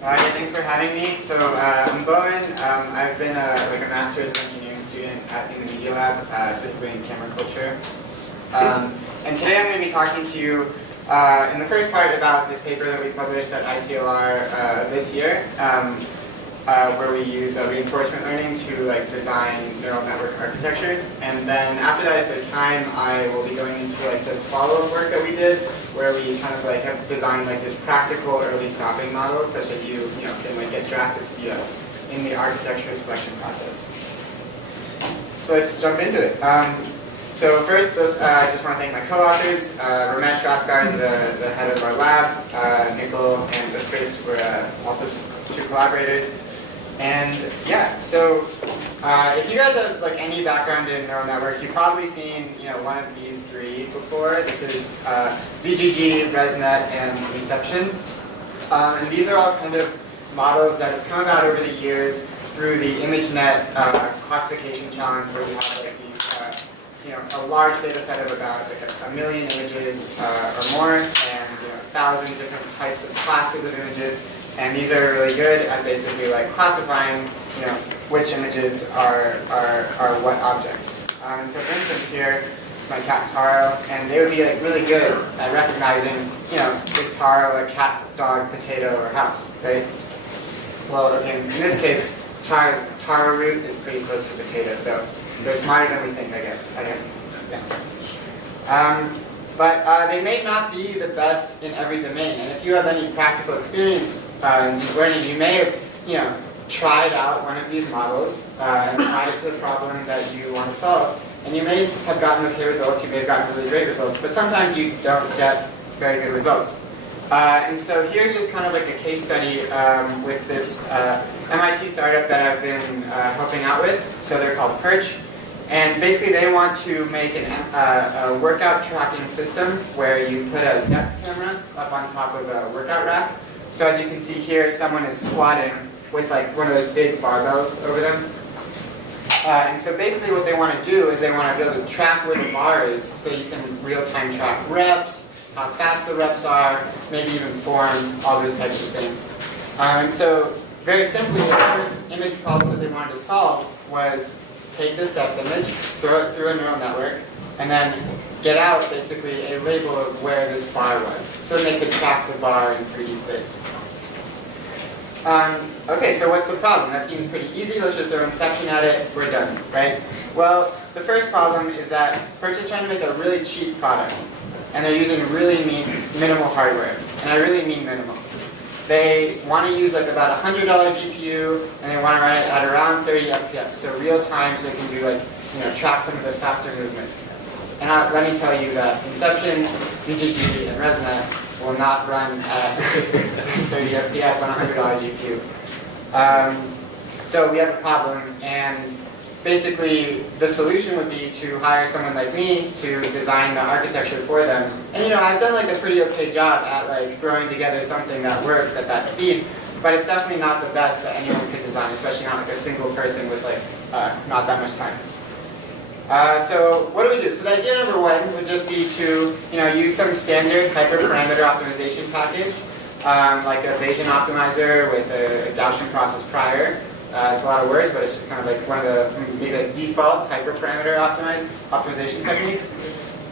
Yeah, thanks for having me. So I'm Bowen. I've been like a master's of engineering student in the Media Lab, specifically in camera culture. And today I'm going to be talking to you in the first part about this paper that we published at ICLR this year, where we use reinforcement learning to design neural network architectures. And then after that, if there's time, I will be going into this follow-up work that we did, where we kind of have designed this practical early stopping model such that you can get drastic speedups in the architecture selection process. So let's jump into it. So first, I just want to thank my co-authors. Ramesh Raskar is the head of our lab. Nicole and Zafrist were also two collaborators. And yeah, so if you guys have any background in neural networks, you've probably seen one of these three before. This is VGG, ResNet, and Inception. And these are all kind of models that have come about over the years through the ImageNet classification challenge, where you have a large data set of about 1 million images or more, and 1,000 different types of classes of images. And these are really good at basically classifying, which images are what object. And so for instance here, it's my cat Taro, and they would be really good at recognizing, is Taro a cat, dog, potato, or house, right? Well, okay, in this case, Taro root is pretty close to potato, so they're smarter than we think, I guess. But they may not be the best in every domain. And if you have any practical experience in deep learning, you may have tried out one of these models and applied it to the problem that you want to solve. And you may have gotten okay results, you may have gotten really great results, but sometimes you don't get very good results. And so here's just kind of a case study with this MIT startup that I've been helping out with. So they're called Perch. And basically they want to make a workout tracking system where you put a depth camera up on top of a workout rack. So as you can see here, someone is squatting with one of those big barbells over them. And so basically what they want to do is they want to be able to track where the bar is, so you can real-time track reps, how fast the reps are, maybe even form, all those types of things. And so very simply, the first image problem that they wanted to solve was take this depth image, throw it through a neural network, and then get out basically a label of where this bar was, so they could track the bar in 3D space. Okay, so what's the problem? That seems pretty easy. Let's just throw Inception at it. We're done, right? Well, the first problem is that Perch is trying to make a really cheap product, and they're using really minimal hardware, and I really mean minimal. They want to use about $100 GPU, and they want to run it at around 30 FPS, so real time, so they can do track some of the faster movements. And let me tell you that Inception, VGG, and ResNet will not run at 30 FPS on a $100 GPU. So we have a problem, and basically the solution would be to hire someone like me to design the architecture for them. And I've done a pretty okay job at throwing together something that works at that speed, but it's definitely not the best that anyone could design, especially not a single person with not that much time. So what do? So the idea number one would just be to use some standard hyperparameter optimization package, like a Bayesian optimizer with a Gaussian process prior. It's a lot of words, but it's just kind of one of the maybe default hyperparameter optimization techniques.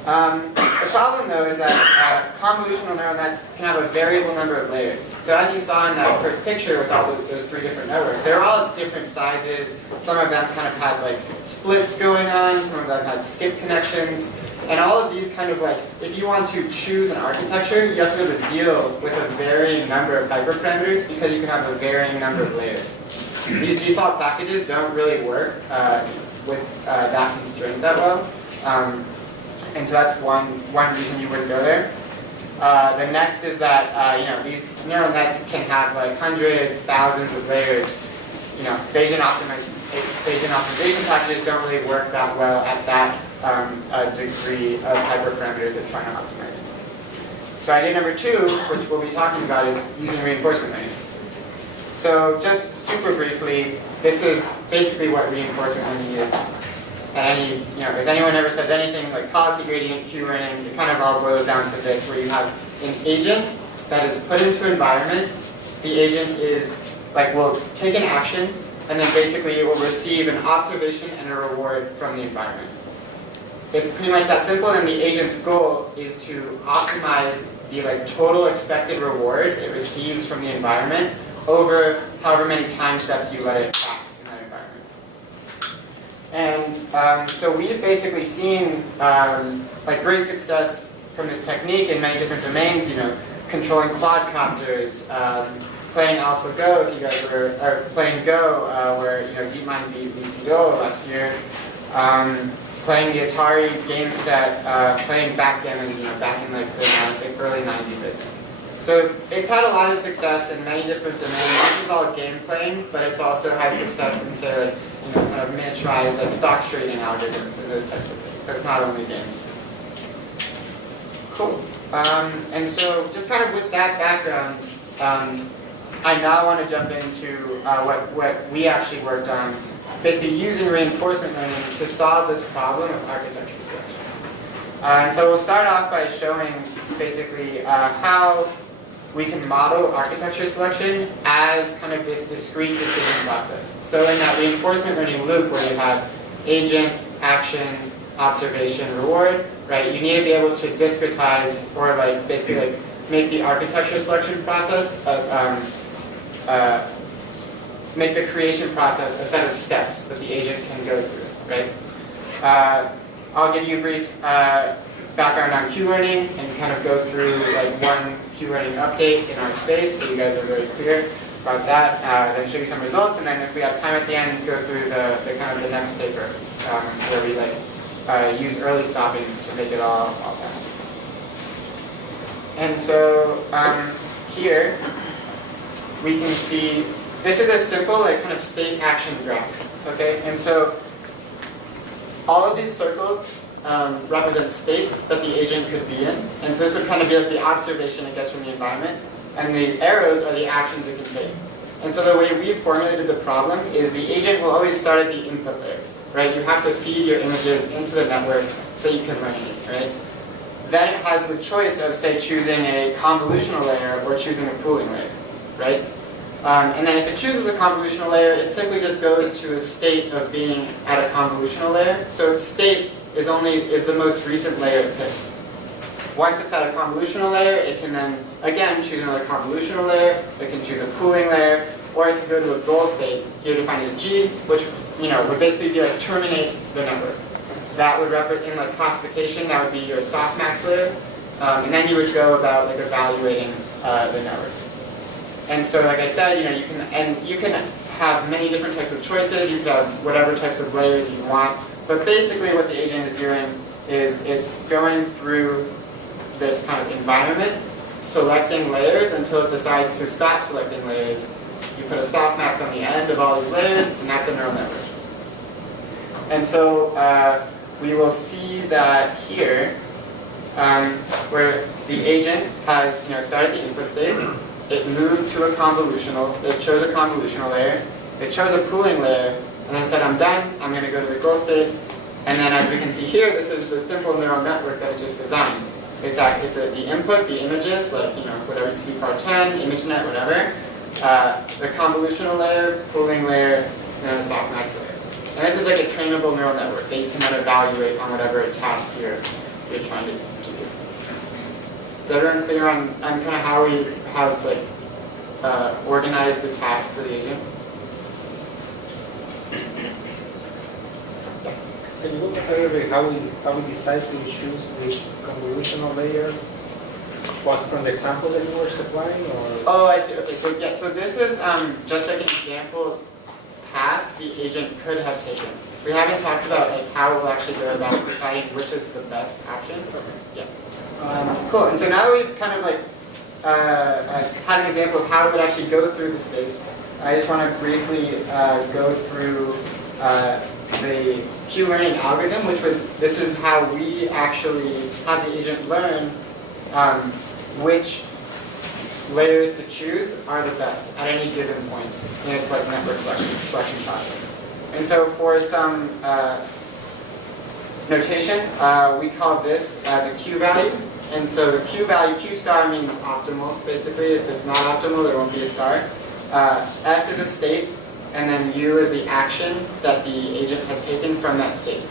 The problem, though, is that convolutional neural nets can have a variable number of layers. So as you saw in that first picture with all those three different networks, they're all different sizes. Some of them kind of had splits going on. Some of them had skip connections. And all of these kind of if you want to choose an architecture, you have to be able to deal with a varying number of hyperparameters because you can have a varying number of layers. These default packages don't really work with that constraint that well. And so that's one reason you wouldn't go there. The next is that these neural nets can have hundreds, thousands of layers. Bayesian optimization packages don't really work that well at that degree of hyperparameters that trying to optimize. So idea number two, which we'll be talking about, is using reinforcement learning. So just super briefly, this is basically what reinforcement learning is. And if anyone ever says anything like policy gradient, Q-learning, it kind of all boils down to this, where you have an agent that is put into an environment the agent is will take an action, and then basically it will receive an observation and a reward from the environment. It's pretty much that simple, and the agent's goal is to optimize the total expected reward it receives from the environment over however many time steps you let it act in that environment. And so we've basically seen great success from this technique in many different domains. Controlling quadcopters, playing AlphaGo. If you guys are playing Go, where DeepMind beat EECS last year. Playing the Atari game set, playing backgammon, back in the early 90s, I think. So it's had a lot of success in many different domains. This is all game playing, but it's also had success in say kind of miniaturized stock trading algorithms and those types of things. So it's not only games. Cool. And so just kind of with that background, I now want to jump into what we actually worked on, basically using reinforcement learning to solve this problem of architecture selection. And so we'll start off by showing basically how we can model architecture selection as kind of this discrete decision process. So in that reinforcement learning loop where you have agent, action, observation, reward, right? You need to be able to discretize or basically make the architecture selection process make the creation process a set of steps that the agent can go through, right? I'll give you a brief background on Q-learning and kind of go through one Q-learning update in our space so you guys are really clear about that. Then show you some results, and then if we have time at the end, go through the kind of the next paper where we use early stopping to make it all faster. And so here we can see this is a simple kind of state action graph, okay? And so all of these circles represent states that the agent could be in. And so this would kind of be the observation it gets from the environment. And the arrows are the actions it can take. And so the way we formulated the problem is the agent will always start at the input layer, right? You have to feed your images into the network so you can learn it, right? Then it has the choice of, say, choosing a convolutional layer or choosing a pooling layer, right? And then if it chooses a convolutional layer, it simply just goes to a state of being at a convolutional layer. So its state is the most recent layer it picked. Once it's at a convolutional layer, it can then, again, choose another convolutional layer. It can choose a pooling layer. Or it can go to a goal state, here defined as G, which would basically be terminate the network. That would represent, in classification, that would be your softmax layer. And then you would go about evaluating the network. And so, like I said, you can have many different types of choices. You could have whatever types of layers you want. But basically, what the agent is doing is it's going through this kind of environment, selecting layers until it decides to stop selecting layers. You put a softmax on the end of all these layers, and that's a neural network. And so we will see that here, where the agent has started the input state. It moved to a convolutional, it chose a convolutional layer, it chose a pooling layer, and then it said, I'm done, I'm going to go to the goal state. And then as we can see here, this is the simple neural network that it just designed. It's the input, the images, whatever you see, part10, ImageNet, whatever. The convolutional layer, pooling layer, and then a softmax layer. And this is a trainable neural network that you can then evaluate on whatever task you're trying to do. Is everyone clear on kind of how we have organized the task for the agent? Can you look at how we decide to choose the convolutional layer? Was from the example that you were supplying, or? Oh, I see. Okay, so yeah, so this is just an example path the agent could have taken. We haven't talked about how it will actually go about deciding which is the best option. Yeah. Cool. And so now that we've kind of had an example of how it would actually go through the space, I just want to briefly go through the Q-learning algorithm, this is how we actually have the agent learn which layers to choose are the best at any given point in its network selection process. And so for some notation, we call this the Q value. And so the Q value, Q star means optimal, basically. If it's not optimal, there won't be a star. S is a state, and then U is the action that the agent has taken from that state.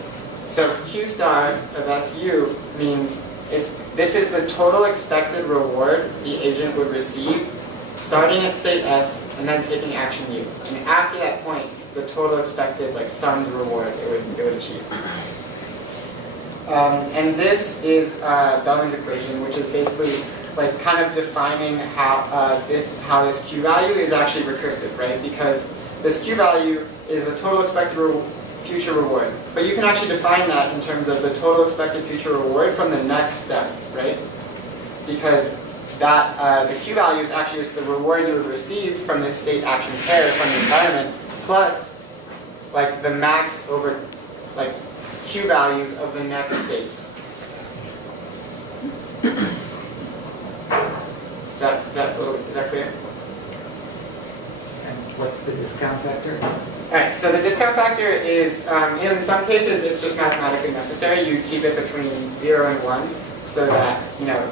So Q star of SU means this is the total expected reward the agent would receive starting at state S and then taking action U. And after that point, the total expected summed reward it would achieve. And this is Bellman's equation, which is basically kind of defining how this Q value is actually recursive, right? Because this Q value is the total expected future reward. But you can actually define that in terms of the total expected future reward from the next step, right? Because that the Q value is actually just the reward you would receive from this state action pair from the environment plus the max over Q values of the next states. Is that clear? And what's the discount factor? All right, so the discount factor is, in some cases, it's just mathematically necessary. You keep it between 0 and 1 so that,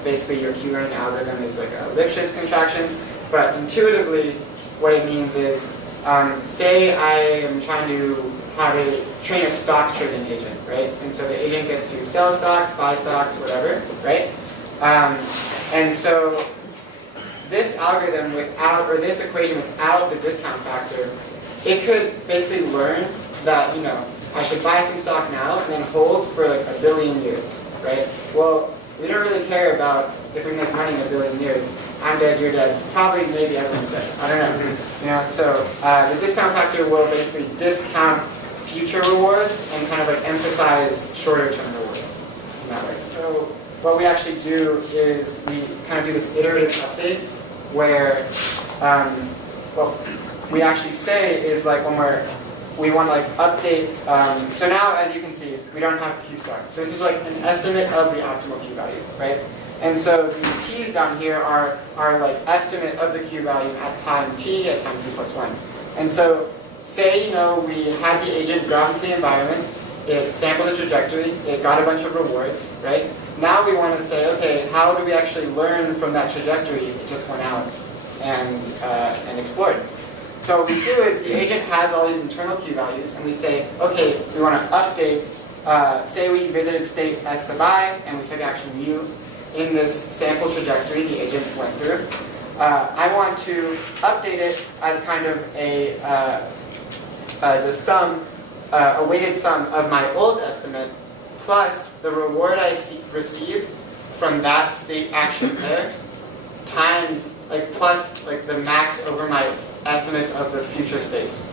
basically your Q-learning algorithm is like a Lipschitz contraction. But intuitively, what it means is, say I am trying to train a stock trading agent, right? And so the agent gets to sell stocks, buy stocks, whatever, right? And so this algorithm or this equation without the discount factor, it could basically learn that, I should buy some stock now and then hold for a billion years, right? Well, we don't really care about if we make money in a billion years. I'm dead, you're dead. Probably, maybe everyone's dead. I don't know. So the discount factor will basically discount future rewards and kind of emphasize shorter term rewards in that way. So what we actually do is we kind of do this iterative update where what we actually say is when we want to update. So now, as you can see, we don't have Q star. So this is an estimate of the optimal Q value, right? And so these t's down here are estimate of the Q value at time t, at time t plus 1. And so say, we had the agent go into the environment, it sampled the trajectory, it got a bunch of rewards, right? Now we want to say, okay, how do we actually learn from that trajectory? It just went out and explored. So what we do is the agent has all these internal Q values, and we say, okay, we want to update, say we visited state S sub I, and we took action U in this sample trajectory the agent went through. I want to update it as kind of as a sum, a weighted sum of my old estimate plus the reward I received from that state action pair times plus the max over my estimates of the future states.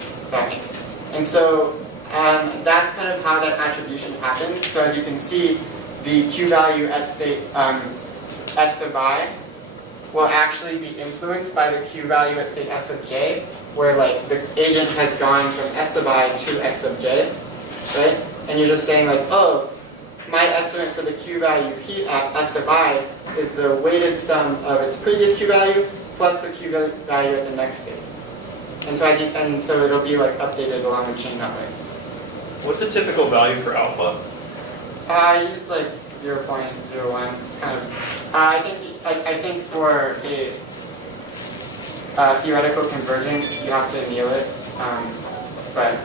If that makes sense. And so that's kind of how that attribution happens. So as you can see, the Q value at state S sub I will actually be influenced by the Q value at state S sub j, where the agent has gone from S sub I to S sub j, right? And you're just saying oh, my estimate for the Q value at S sub I is the weighted sum of its previous Q value plus the Q value at the next state. And so so it'll be updated along the chain that way. What's the typical value for alpha? I used 0.01. It's kind of. I think for a theoretical convergence, you have to anneal it, but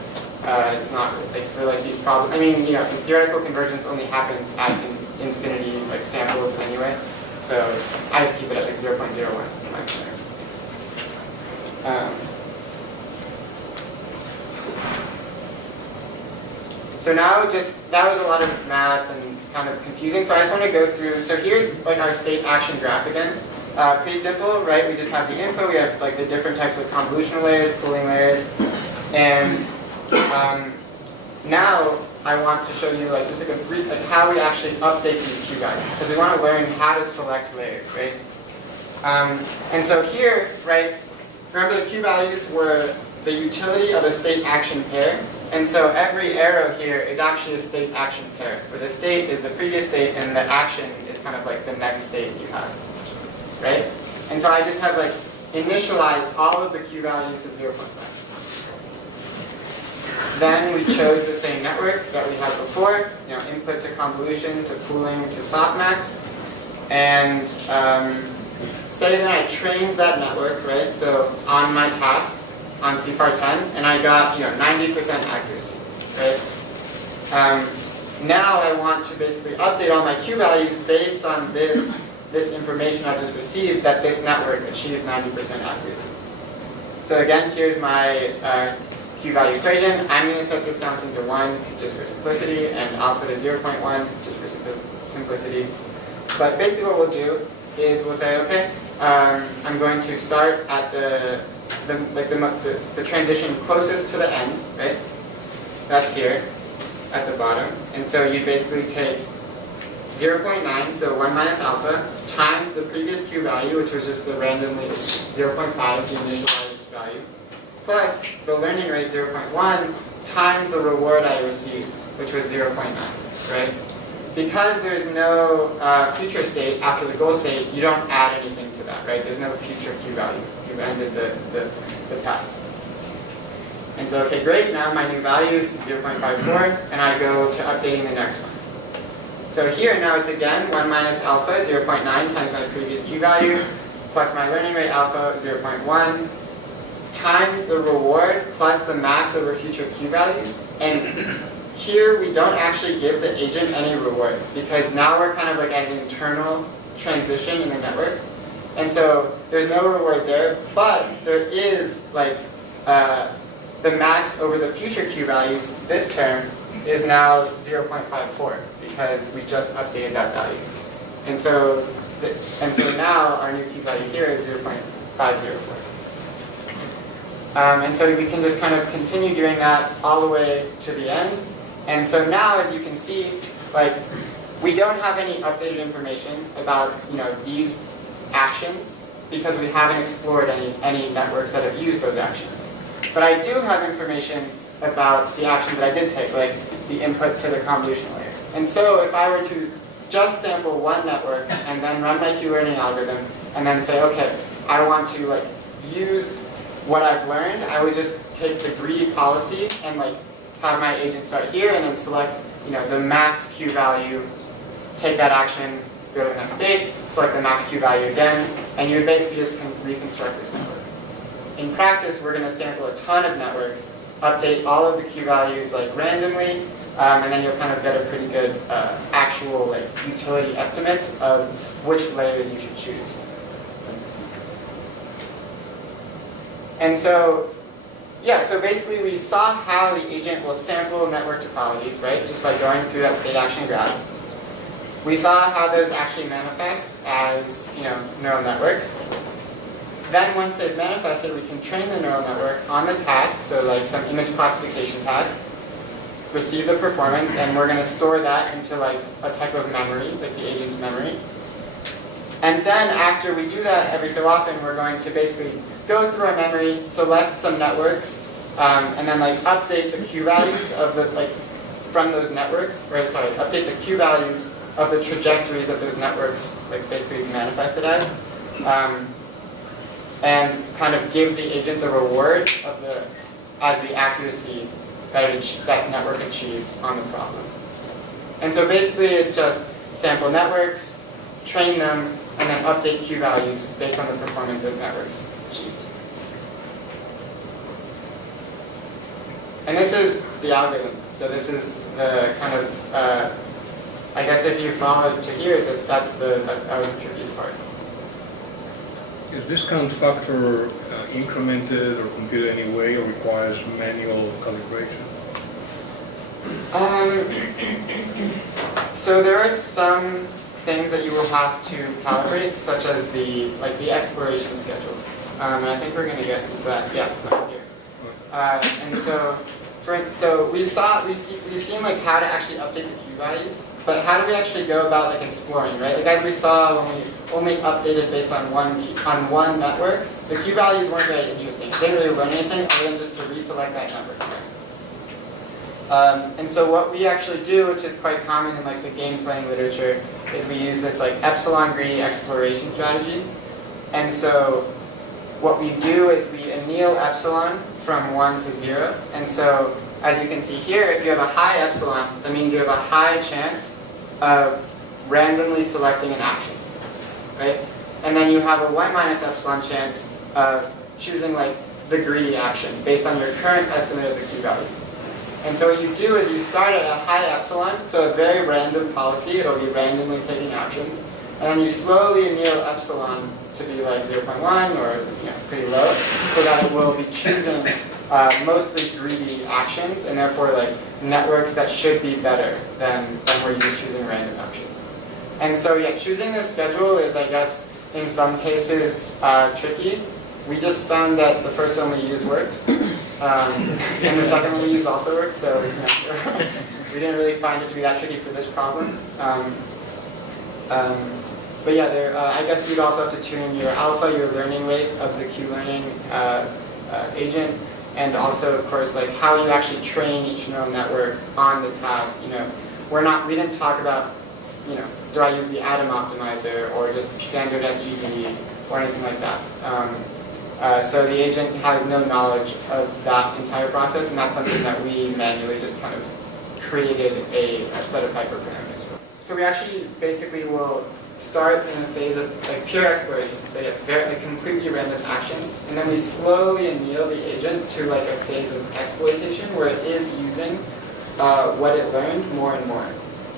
it's not for these problems. I mean, theoretical convergence only happens at infinity samples anyway. So I just keep it at 0.01 in my experience. So now that was a lot of math and kind of confusing. So I just want to go through. So here's our state action graph again. Pretty simple, right? We just have the input. We have the different types of convolutional layers, pooling layers, and now I want to show you just a brief how we actually update these Q values because we want to learn how to select layers, right? And so here, right? Remember the Q values were the utility of a state action pair. And so every arrow here is actually a state action pair, where the state is the previous state and the action is kind of the next state you have, right? And so I just have initialized all of the Q values to 0.5. Then we chose the same network that we had before, input to convolution to pooling to softmax. And say that I trained that network, right? So on my task on CFAR10, and I got 90% accuracy, right? Now I want to basically update all my Q values based on this information I just received that this network achieved 90% accuracy. So again, here's my Q value equation. I'm going to set discounting to 1 just for simplicity, and alpha to 0.1 just for simplicity. But basically what we'll do is we'll say, okay, I'm going to start at the transition closest to the end, right? That's here at the bottom. And so you basically take 0.9, so 1 minus alpha, times the previous Q value, which was just the randomly 0.5, the initialized value, plus the learning rate 0.1 times the reward I received, which was 0.9, right? Because there's no future state after the goal state, you don't add anything to that, right? There's no future Q value. You've ended the path. And so, okay, great, now my new value is 0.54, and I go to updating the next one. So here now it's again 1 minus alpha, 0.9 times my previous Q value, plus my learning rate alpha, 0.1, times the reward plus the max over future Q values. And here we don't actually give the agent any reward, because now we're kind of like at an internal transition in the network. And so there's no reward there, but there is like the max over the future Q values. This term is now 0.54 because we just updated that value. And so now our new Q value here is 0.504. And so we can just kind of continue doing that all the way to the end. And so now, as you can see, like we don't have any updated information about these actions because we haven't explored any networks that have used those actions. But I do have information about the actions that I did take, like the input to the convolutional layer. And so if I were to just sample one network and then run my Q-learning algorithm and then say, okay, I want to use what I've learned, I would just take the greedy policy and have my agent start here and then select the max Q value, take that action, go to the next state, select the max Q value again, and you would basically just reconstruct this network. In practice, we're going to sample a ton of networks, update all of the Q values randomly, and then you'll kind of get a pretty good actual utility estimates of which layers you should choose. And so, yeah, so basically we saw how the agent will sample network topologies, right, just by going through that state action graph. We saw how those actually manifest as, neural networks. Then once they've manifested, we can train the neural network on the task, so some image classification task, receive the performance, and we're going to store that into a type of memory, like the agent's memory. And then after we do that every so often, we're going to basically go through our memory, select some networks, and then update the Q values of the from those networks, or sorry, update the Q values of the trajectories that those networks basically manifested as, and kind of give the agent the reward of as the accuracy that network achieves on the problem. And so basically it's just sample networks, train them, and then update Q values based on the performance those networks achieved. And this is the algorithm. So this is the kind of, I guess if you follow to here, that was the trickiest part. Is discount factor incremented or computed anyway, or requires manual calibration? So there are some things that you will have to calibrate, such as the exploration schedule. And I think we're going to get into that. Yeah, right here. And so we've seen how to actually update the Q values, but how do we actually go about exploring, right? As we saw when we only updated based on one network, the Q values weren't very interesting. They didn't really learn anything other than just to reselect that network. And so what we actually do, which is quite common in the game playing literature, is we use this epsilon greedy exploration strategy. And so what we do is we anneal epsilon from 1 to 0. And so as you can see here, if you have a high epsilon, that means you have a high chance of randomly selecting an action. right? And then you have a 1 minus epsilon chance of choosing like the greedy action based on your current estimate of the Q values. And so what you do is you start at a high epsilon, so a very random policy, it'll be randomly taking actions, and then you slowly anneal epsilon to be like 0.1 or pretty low, so that it will be choosing mostly greedy actions, and therefore like networks that should be better than where you're just choosing random actions. And so yeah, choosing this schedule is, I guess, in some cases tricky. We just found that the first one we used worked, and the second one we used also worked, so we didn't really find it to be that tricky for this problem. But yeah, I guess you'd also have to tune your alpha, your learning rate of the Q-learning agent, and also, of course, like how you actually train each neural network on the task. We didn't talk about, do I use the atom optimizer or just standard SGB or anything like that. So the agent has no knowledge of that entire process, and that's something that we manually just kind of created a set of hyperparameters for. So we actually basically will start in a phase of like pure exploration. So yes, very completely random actions, and then we slowly anneal the agent to like a phase of exploitation where it is using what it learned more and more.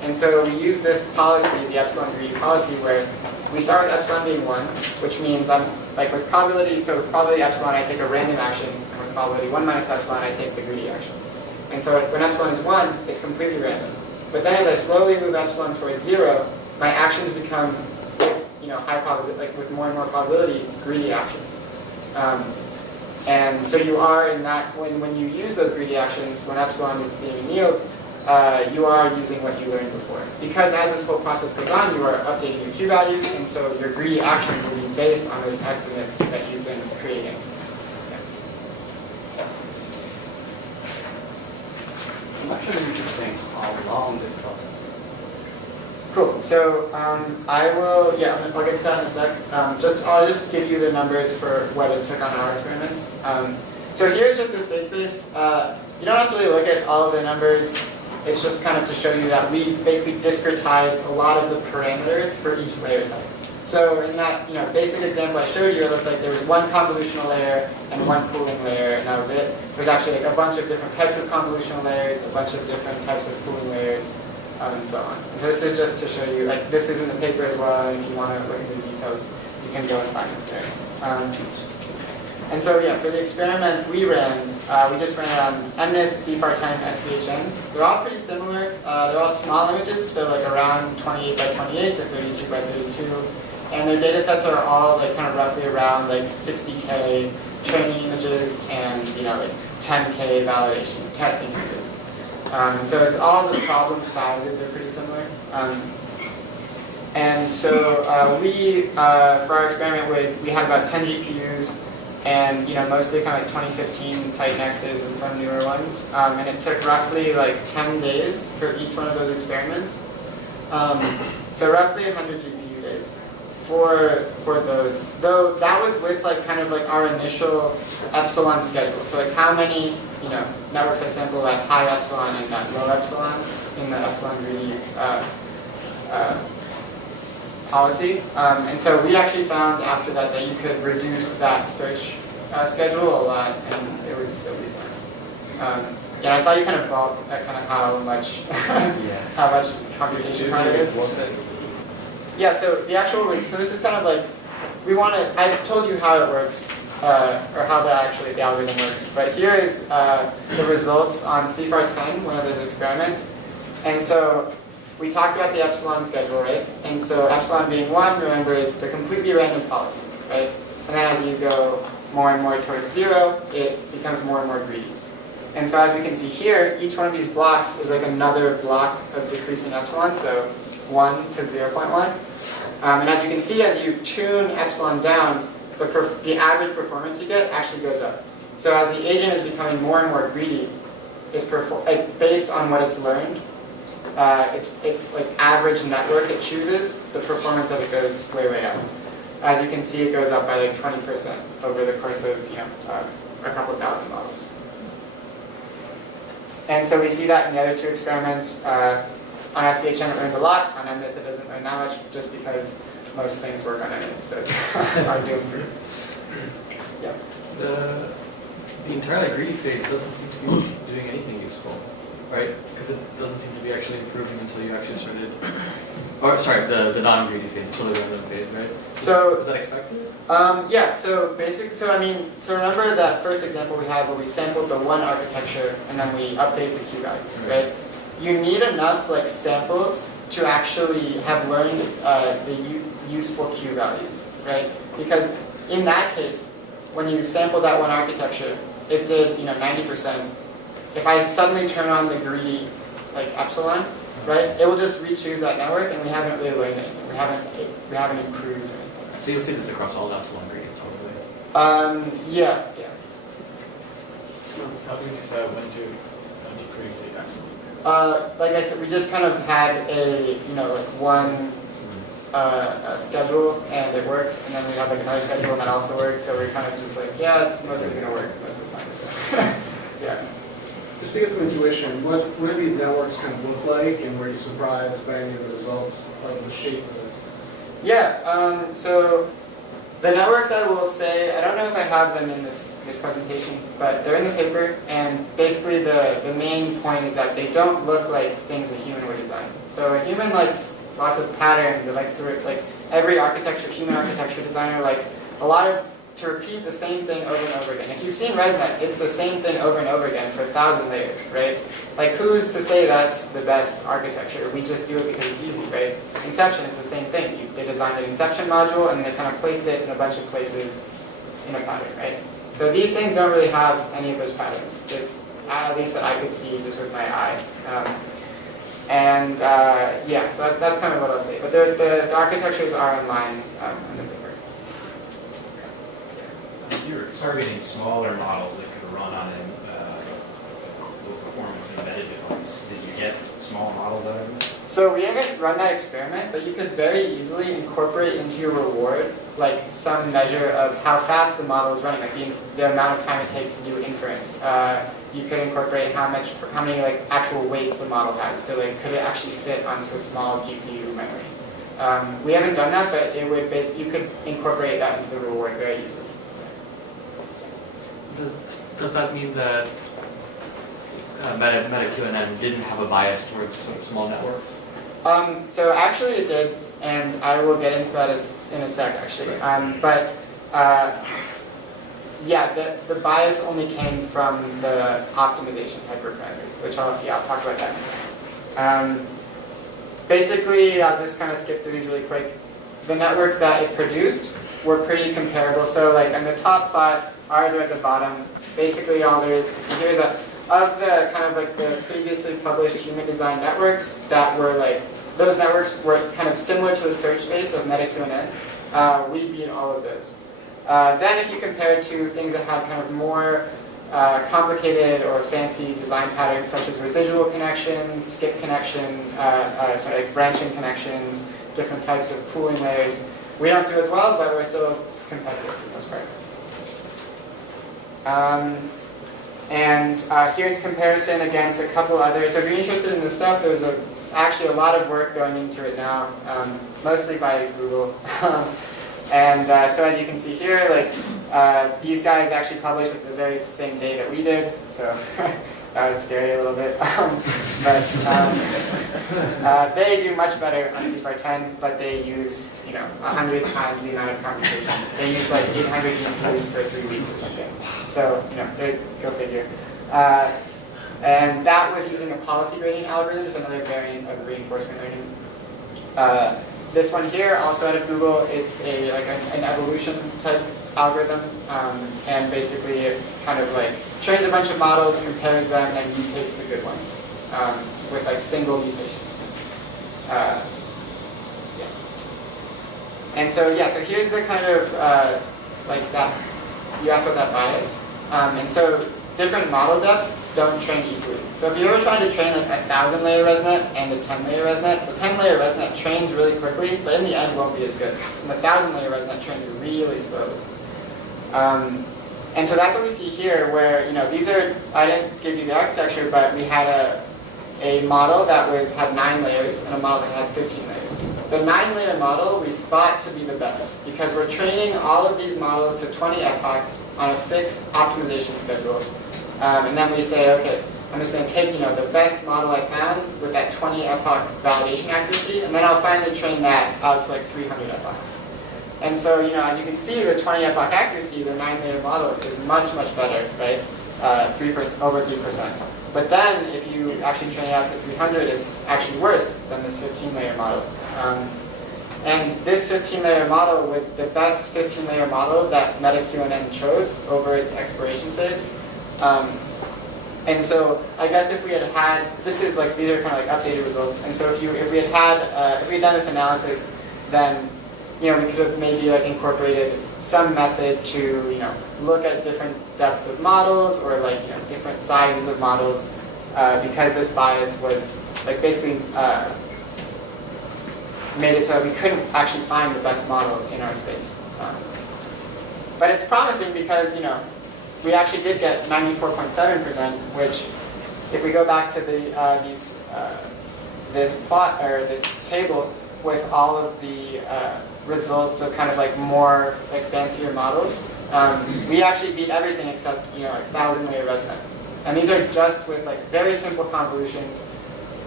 And so we use this policy, the epsilon greedy policy, where we start with epsilon being 1, which means I'm like with probability. So with probability epsilon, I take a random action, and with probability 1 minus epsilon, I take the greedy action. And so when epsilon is 1, it's completely random. But then as I slowly move epsilon towards 0, my actions become, high probability, like with more and more probability, greedy actions. And so you are in that, when you use those greedy actions, when epsilon is being annealed, you are using what you learned before. Because as this whole process goes on, you are updating your Q values, and so your greedy actions will be based on those estimates that you've been creating. I'm actually interested in how long this process is. Cool. So I'll get to that in a sec. I'll just give you the numbers for what it took on our experiments. So here's just the state space. You don't have to really look at all of the numbers. It's just kind of to show you that we basically discretized a lot of the parameters for each layer type. So in that basic example I showed you, it looked like there was one convolutional layer and one pooling layer, and that was it. There's actually like a bunch of different types of convolutional layers, a bunch of different types of pooling layers, and so on. And so this is just to show you, like this is in the paper as well, and if you want to look into the details, you can go and find this there. And so yeah, for the experiments we ran, we just ran it on MNIST, CFAR10, SVHN. They're all pretty similar. They're all small images, so like around 28 by 28 to 32 by 32. And their data sets are all like kind of roughly around like 60K training images and like 10K validation testing images. So it's all the problem sizes are pretty similar. And so for our experiment, we had about 10 GPUs, and mostly kind of like 2015 Titan X's and some newer ones. And it took roughly like 10 days for each one of those experiments. So roughly 100 GPU days for those. Though that was with like kind of like our initial epsilon schedule. So like how many networks I sampled at high epsilon and at low epsilon in the epsilon greedy policy. And so we actually found after that you could reduce that search schedule a lot, and it would still be fine. I saw you kind of balk at kind of how much how much computation time it is. Yeah, so the actual, so this is kind of like, I told you how it works, or how the algorithm works, but here is the results on CFAR10, one of those experiments. And so we talked about the epsilon schedule, right? And so epsilon being 1, remember, is the completely random policy, right? And then as you go more and more towards 0, it becomes more and more greedy. And so as we can see here, each one of these blocks is like another block of decreasing epsilon, so 1 to 0.1. And as you can see, as you tune epsilon down, the average performance you get actually goes up. So as the agent is becoming more and more greedy, it's based on what it's learned. It's like average network it chooses, the performance of it goes way, way up. As you can see, it goes up by like 20% over the course of a couple thousand models. And so we see that in the other two experiments. On SVHN it learns a lot, on MNIST it doesn't learn that much, just because most things work on it, so it's hard to improve. Yeah. The entirely greedy phase doesn't seem to be doing anything useful, right? Because it doesn't seem to be actually improving until you actually started. Or sorry, the non-greedy phase, totally random phase, right? So was that expected? yeah. So remember that first example we had where we sampled the one architecture and then we updated the Q values, right? You need enough like samples to actually have learned the useful Q values, right? Because in that case, when you sample that one architecture, it did 90%. If I suddenly turn on the greedy like epsilon, right, it will just re-choose that network, and we haven't really learned anything. We haven't improved anything. So you'll see this across all epsilon greedy, totally. Yeah. How do you decide when to decrease the epsilon? Like I said, we just kind of had a one schedule and it worked, and then we have like another schedule and that also worked. So we're kind of just like, yeah, it's mostly gonna work most of the time. So yeah. Just to get some intuition, what do these networks kind of look like, and were you surprised by any of the results of the shape of it? Yeah. So the networks, I will say, I don't know if I have them in this presentation, but they're in the paper, and basically the main point is that they don't look like things a human would design. So a human likes lots of patterns. It likes to like every human architecture designer likes to repeat the same thing over and over again. If you've seen ResNet, it's the same thing over and over again for 1,000 layers, right? Like who's to say that's the best architecture? We just do it because it's easy, right? Inception is the same thing. They designed an Inception module and they kind of placed it in a bunch of places in a pattern, right? So these things don't really have any of those patterns. It's at least that I could see just with my eye. Yeah, so that's kind of what I'll say. But the architectures are online in the paper. You were targeting smaller models that could run on low performance embedded device. Did you get small models out of it? So we haven't run that experiment, but you could very easily incorporate into your reward like some measure of how fast the model is running, like the amount of time it takes to do inference. You could incorporate how many like actual weights the model has. So like, could it actually fit onto a small GPU memory? We haven't done that, but it would you could incorporate that into the reward very easily. Does that mean that MetaQNN didn't have a bias towards small networks? So actually it did, and I will get into that in a sec actually. Yeah, the bias only came from the optimization hyperparameters, which I'll talk about that in a second. Basically, I'll just kind of skip through these really quick. The networks that it produced were pretty comparable. So like on the top 5, ours are at the bottom. Basically all there is to see here is that of the kind of like the previously published human design networks that were like, those networks were kind of similar to the search space of MetaQNN. We beat all of those. Then if you compare to things that had kind of more complicated or fancy design patterns such as residual connections, skip connection, like branching connections, different types of pooling layers, we don't do as well, but we're still competitive for the most part. Here's a comparison against a couple others. So if you're interested in this stuff, there's actually a lot of work going into it now, mostly by Google. So as you can see here, like these guys actually published like the very same day that we did, so that was scary a little bit. They do much better on C/10, but they use 100 times the amount of computation. They use like 800 GPUs for 3 weeks or something. So go figure. And that was using a policy gradient algorithm, just another variant of reinforcement learning. This one here, also out of Google, it's an evolution type algorithm, and basically it kind of like trains a bunch of models, compares them, and then mutates the good ones with like single mutations. And so here's the kind of like that. You asked about that bias, and so different model depths don't train equally. So if you're ever trying to train like a 1,000-layer ResNet and a 10-layer ResNet, the 10-layer ResNet trains really quickly, but in the end won't be as good. And the 1,000-layer ResNet trains really slowly. And so that's what we see here, where these are. I didn't give you the architecture, but we had a model that had 9 layers and a model that had 15 layers. the 9-layer model we thought to be the best because we're training all of these models to 20 epochs on a fixed optimization schedule. And then we say, okay, I'm just going to take the best model I found with that 20 epoch validation accuracy, and then I'll finally train that out to like 300 epochs. And so, as you can see, the 20 epoch accuracy, the 9-layer model is much, much better, right? 3%, over 3%. But then, if you actually train it out to 300, it's actually worse than this 15-layer model. And this 15-layer model was the best 15-layer model that MetaQNN chose over its exploration phase. And so I guess if we had these are kind of like updated results. And so if we had done this analysis, then we could have maybe like incorporated some method to look at different depths of models or like different sizes of models because this bias was like basically made it so we couldn't actually find the best model in our space. But it's promising because we actually did get 94.7%, which if we go back to this plot or this table with all of the results of kind of like more like fancier models, we actually beat everything except 1,000-layer ResNet. And these are just with like very simple convolutions,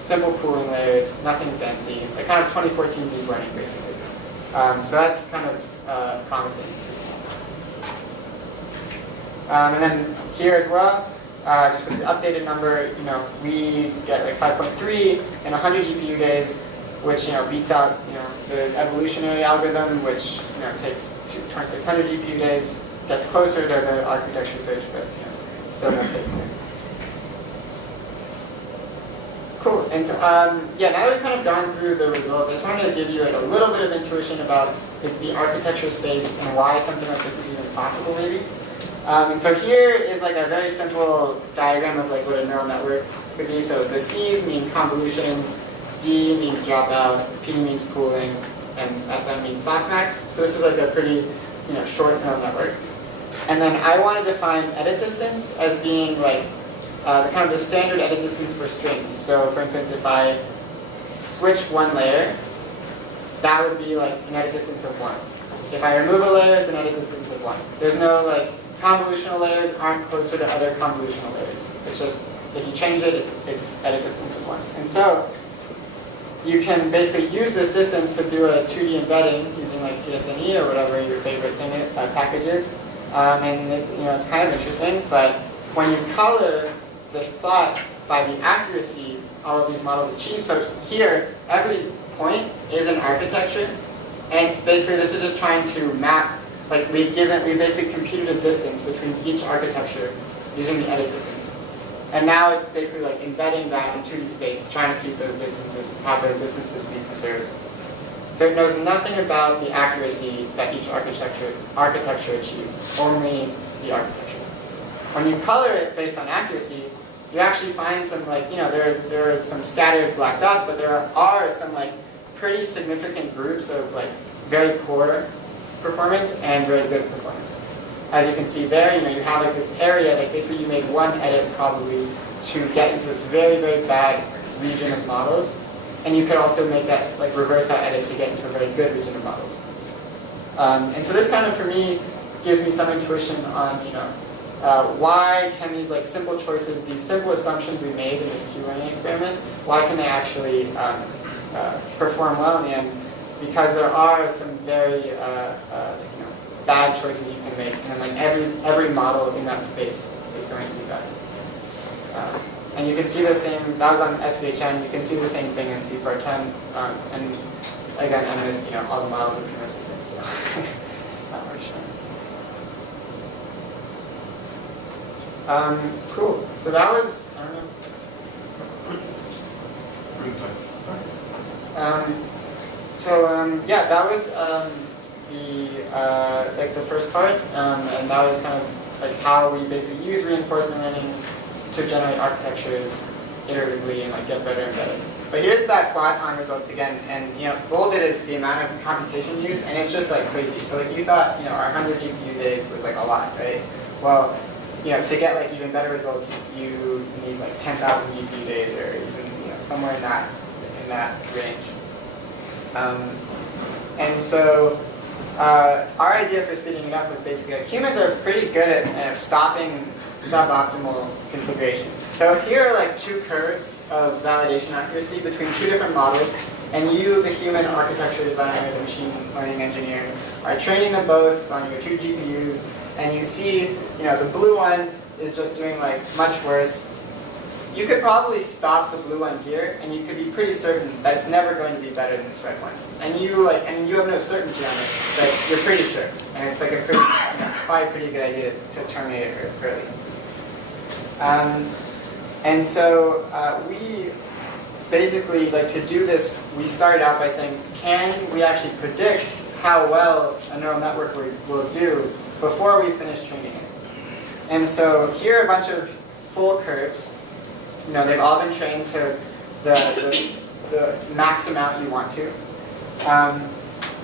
simple pooling layers, nothing fancy, like kind of 2014 deep learning basically. So that's kind of promising to see. And then here as well, just with the updated number, we get like 5.3 in 100 GPU days, which beats out the evolutionary algorithm, which takes 2,600 GPU days. Gets closer to the architecture search, but still not taking it. Cool. And so now that we've kind of gone through the results, I just wanted to give you like a little bit of intuition about the architecture space and why something like this is even possible, maybe. And so here is like a very simple diagram of like what a neural network could be. So the C's mean convolution, D means dropout, P means pooling, and SM means softmax. So this is like a pretty short neural network. And then I want to define edit distance as being like the kind of the standard edit distance for strings. So for instance, if I switch one layer, that would be like an edit distance of 1. If I remove a layer, it's an edit distance of 1. There's no like convolutional layers aren't closer to other convolutional layers. It's just if you change it, it's edit distance of 1. And so you can basically use this distance to do a 2D embedding using like TSNE or whatever your favorite thing package is. And it's kind of interesting, but when you color this plot by the accuracy all of these models achieve, so here every point is an architecture, and it's basically this is just trying to map, like we basically computed a distance between each architecture using the edit distance. And now it's basically like embedding that in 2D space, trying to keep those distances, have those distances be preserved. So it knows nothing about the accuracy that each architecture achieved, only the architecture. When you color it based on accuracy, you actually find some like, there are some scattered black dots, but there are some like pretty significant groups of like very poor performance and very good performance. As you can see there, you have like this area that basically you made one edit probably to get into this very, very bad region of models. And you could also make that, like reverse that edit to get into a very good region of models. And so this kind of, for me, gives me some intuition on, why can these like simple choices, these simple assumptions we made in this Q-learning experiment, why can they actually perform well in the end? Because there are some very bad choices you can make, and like every model in that space is going to be bad. And you can see the same, that was on SVHN, you can see the same thing in C410, and again, I missed, all the models are pretty much the same, so not very sure. Cool, so that was, I don't know. That was the first part, and that was kind of like how we basically use reinforcement learning to generate architectures iteratively and like get better and better. But here's that plot on results again, and bolded is the amount of computation used, and it's just like crazy. So like you thought, our 100 GPU days was like a lot, right? Well, to get like even better results, you need like 10,000 GPU days, or even somewhere in that range. And so our idea for speeding it up was basically like humans are pretty good at stopping suboptimal configurations. So here are like two curves of validation accuracy between two different models, and you, the human architecture designer, the machine learning engineer, are training them both on your two GPUs, and you see, the blue one is just doing like much worse. You could probably stop the blue one here, and you could be pretty certain that it's never going to be better than this red one. And you have no certainty on it, but you're pretty sure. And it's like a pretty, probably a pretty good idea to terminate it early. And so we basically, to do this, we started out by saying, can we actually predict how well a neural network will do before we finish training it? And so here are a bunch of full curves. They've all been trained to the max amount you want to.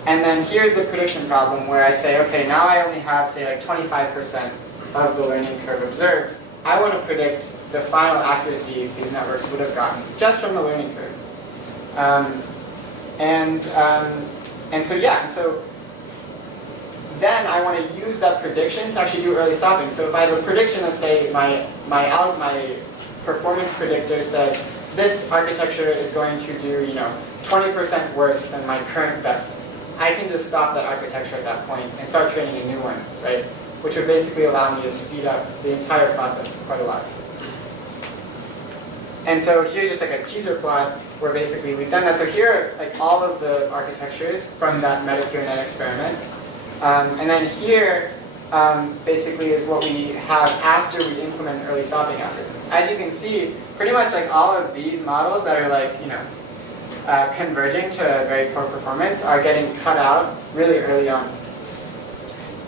And then here's the prediction problem where I say, okay, now I only have, say, like 25% of the learning curve observed. I want to predict the final accuracy these networks would have gotten just from the learning curve. So then I want to use that prediction to actually do early stopping. So if I have a prediction, let's say my performance predictor said this architecture is going to do 20% worse than my current best, I can just stop that architecture at that point and start training a new one, right? Which would basically allow me to speed up the entire process quite a lot. And so here's just like a teaser plot where basically we've done that. So here are all of the architectures from that MetaQNN experiment. And then here basically is what we have after we implement an early stopping algorithm. As you can see, pretty much all of these models that are converging to very poor performance are getting cut out really early on.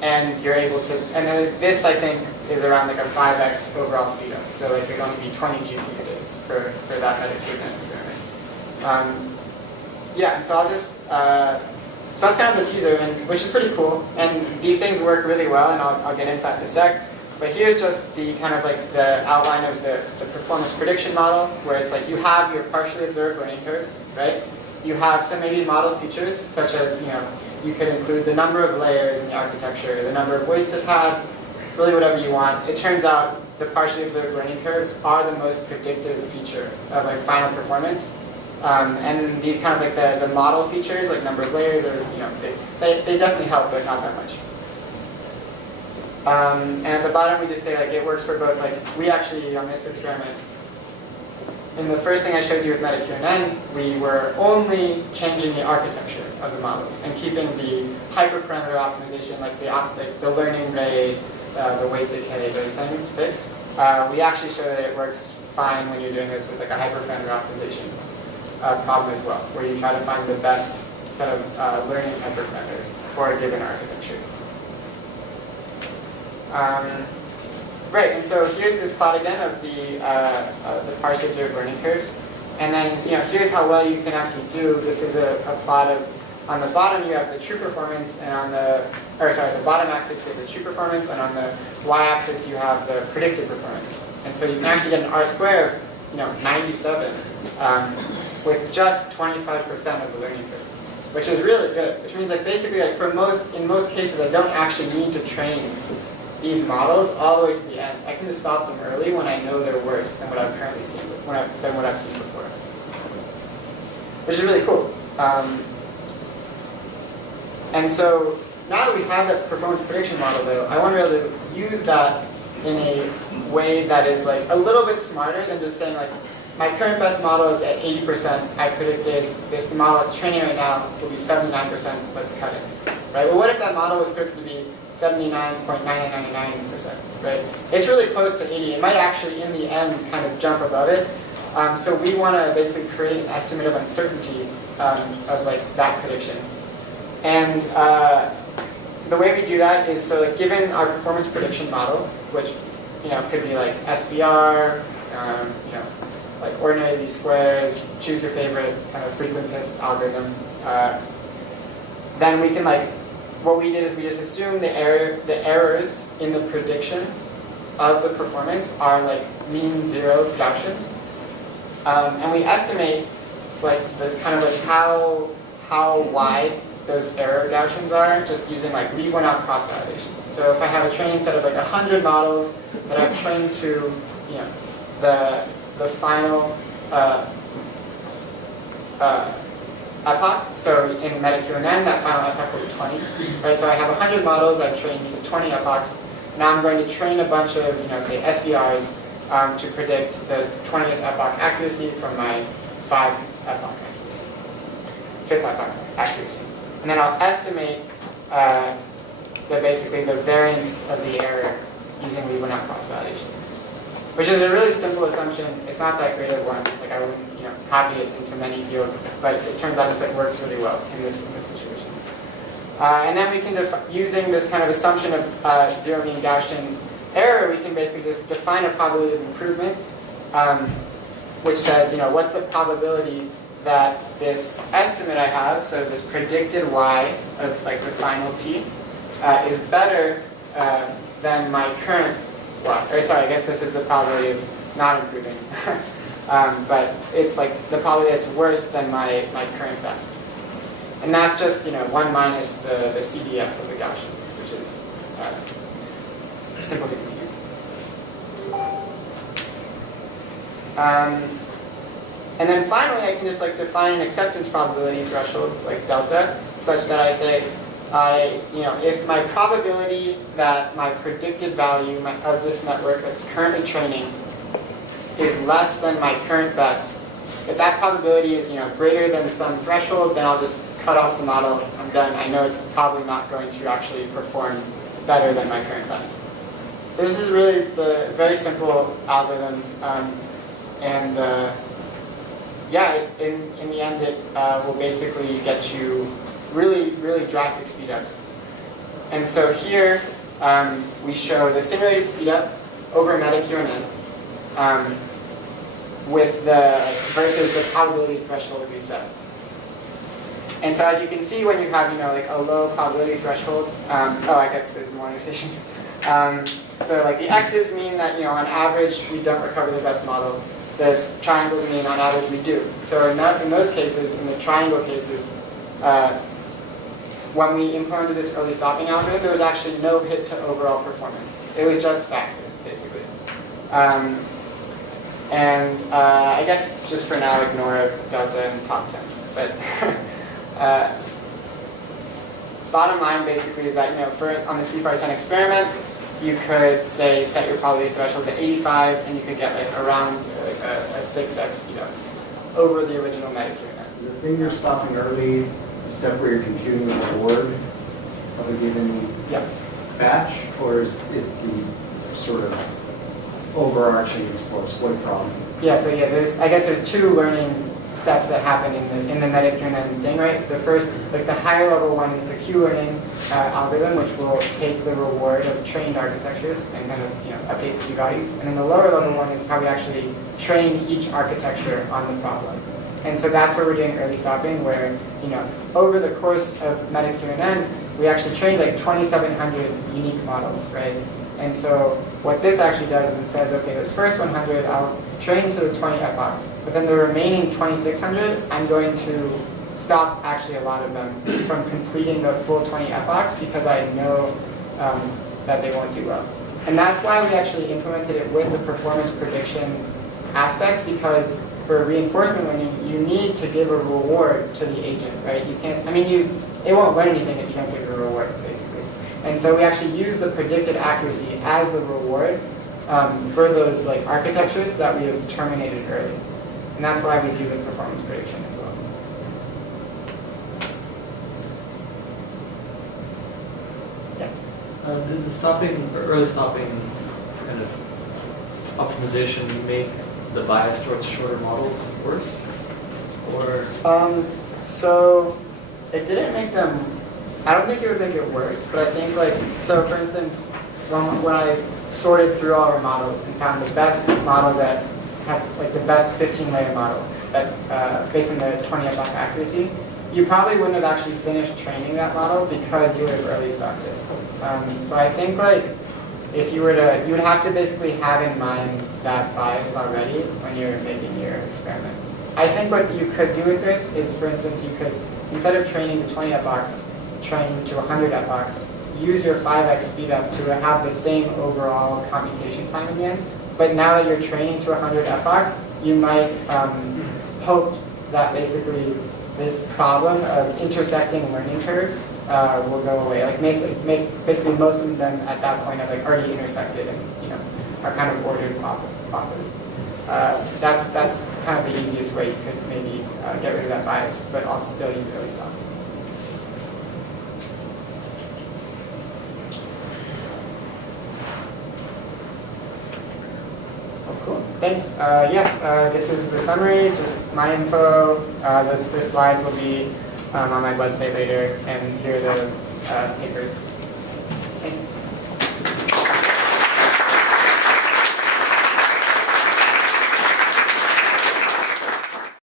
And you're able to, and then this I think is around a 5x overall speed up. So there's going to be 20 GPU days for that MetaQNN experiment. And so I'll just, so that's kind of the teaser, which is pretty cool. And these things work really well, and I'll get into that in a sec. But here's just the kind of the outline of the performance prediction model, where it's you have your partially observed learning curves, right? You have some maybe model features, such as, you could include the number of layers in the architecture, the number of weights it had, really whatever you want. It turns out the partially observed learning curves are the most predictive feature of final performance. And these kind of the model features, like number of layers, or they definitely help, but not that much. And at the bottom we just say it works for both. We actually on this experiment, in the first thing I showed you with MetaQNN, we were only changing the architecture of the models and keeping the hyperparameter optimization, the learning rate, the weight decay, those things fixed. We actually show that it works fine when you're doing this with a hyperparameter optimization problem as well, where you try to find the best set of learning hyperparameters for a given architecture. Right, and so here's this plot again of the partially observed learning curves. And then here's how well you can actually do. This is a plot of, on the bottom you have the true performance, and on the bottom axis you have the true performance, and on the y-axis you have the predicted performance. And so you can actually get an R-square of 97 with just 25% of the learning curve, which is really good. Which means basically in most cases I don't actually need to train these models all the way to the end. I can just stop them early when I know they're worse than what I've currently seen, than what I've seen before, which is really cool. And so now that we have that performance prediction model, though, I want to be able to use that in a way that is a little bit smarter than just saying my current best model is at 80%. I predicted this model that's training right now will be 79%. Let's cut it. Right? Well, what if that model was predicted to be 79.9999%, right? It's really close to 80. It might actually, in the end, kind of jump above it. So we want to basically create an estimate of uncertainty of that prediction. And the way we do that is given our performance prediction model, which could be SVR, ordinary least squares, choose your favorite kind of frequentist algorithm. Then we can what we did is we just assume the errors in the predictions of the performance are mean zero Gaussians, and we estimate this kind of how wide those error Gaussians are just using like leave one out cross validation. So if I have a training set of like 100 models that I've trained to, you know, the final epoch, so in MetaQNN, that final epoch was 20, right? So I have 100 models I've trained to 20 epochs. Now I'm going to train a bunch of, you know, say SVRs to predict the 20th epoch accuracy from my 5th epoch accuracy, 5th epoch accuracy. And then I'll estimate basically the variance of the error using leave one out cross validation, which is a really simple assumption. It's not that great of one. Like I wouldn't, you know, copy it into many fields, but it turns out it works really well in this situation. And then we can, using this kind of assumption of zero mean Gaussian error, we can basically just define a probability of improvement, which says, you know, what's the probability that this estimate I have, so this predicted y of like the final t, is better than my current y. Or sorry, I guess this is the probability of not improving. But it's like the probability that's worse than my current best. And that's just, you know, 1 minus the CDF of the Gaussian, which is simple to compute. And then finally, I can just like define an acceptance probability threshold, like delta, such that I say, you know, if my probability that my predicted value of this network that's currently training is less than my current best, if that probability is, you know, greater than some threshold, then I'll just cut off the model. I'm done. I know it's probably not going to actually perform better than my current best. So this is really the very simple algorithm, yeah, in the end, it will basically get you really, really drastic speedups. And so here, we show the simulated speedup over MetaQNN with versus the probability threshold we set. And so as you can see, when you have, you know, like a low probability threshold, I guess there's more notation. So like the x's mean that, you know, on average, we don't recover the best model. The triangles mean on average we do. So in those cases, in the triangle cases, when we implemented this early stopping algorithm, there was actually no hit to overall performance. It was just faster, basically. I guess just for now, ignore delta and top 10. But bottom line basically is that, you know, on the CFAR10 experiment, you could say set your probability threshold to 85, and you could get like around like a 6x speed up over the original MetaQNN. Is the thing you're stopping early the step where you're computing the reward of a given batch, or is it the sort of overarching exploit problem? Yeah. So yeah, I guess there's two learning steps that happen in the MetaQNN thing, right? The first, like the higher level one, is the Q-learning algorithm, which will take the reward of trained architectures and kind of, you know, update the p-values. And then the lower level one is how we actually train each architecture on the problem. And so that's where we're doing early stopping, where, you know, over the course of MetaQNN, we actually trained like 2,700 unique models, right? And so what this actually does is it says, okay, those first 100, I'll train to the 20 epochs, but then the remaining 2,600, I'm going to stop actually a lot of them from completing the full 20 epochs because I know that they won't do well. And that's why we actually implemented it with the performance prediction aspect, because for reinforcement learning, you need to give a reward to the agent, right? You can't, I mean, it won't learn anything if you don't give a reward, basically. And so we actually use the predicted accuracy as the reward for those like architectures that we have terminated early. And that's why we do the performance prediction as well. Yeah. Did the early stopping kind of optimization make the bias towards shorter models worse? Or so it didn't make them. I don't think it would make it worse, but I think like, so for instance, when I sorted through all our models and found the best model that had like the best 15-layer model that based on the 20 epoch accuracy, you probably wouldn't have actually finished training that model because you would have early stopped it. So I think like if you would have to basically have in mind that bias already when you're making your experiment. I think what you could do with this is, for instance, you could instead of training to 20 box, train to 100 box. Use your 5x speed up to have the same overall computation time again. But now that you're training to 100 box, you might hope that basically this problem of intersecting learning curves will go away. Like basically most of them at that point have like already intersected and are kind of ordered properly. That's kind of the easiest way you could maybe get rid of that bias, but also still use early stop. Oh, cool. Thanks. This is the summary. Just my info. The slides will be on my website later, and here are the papers. Thanks.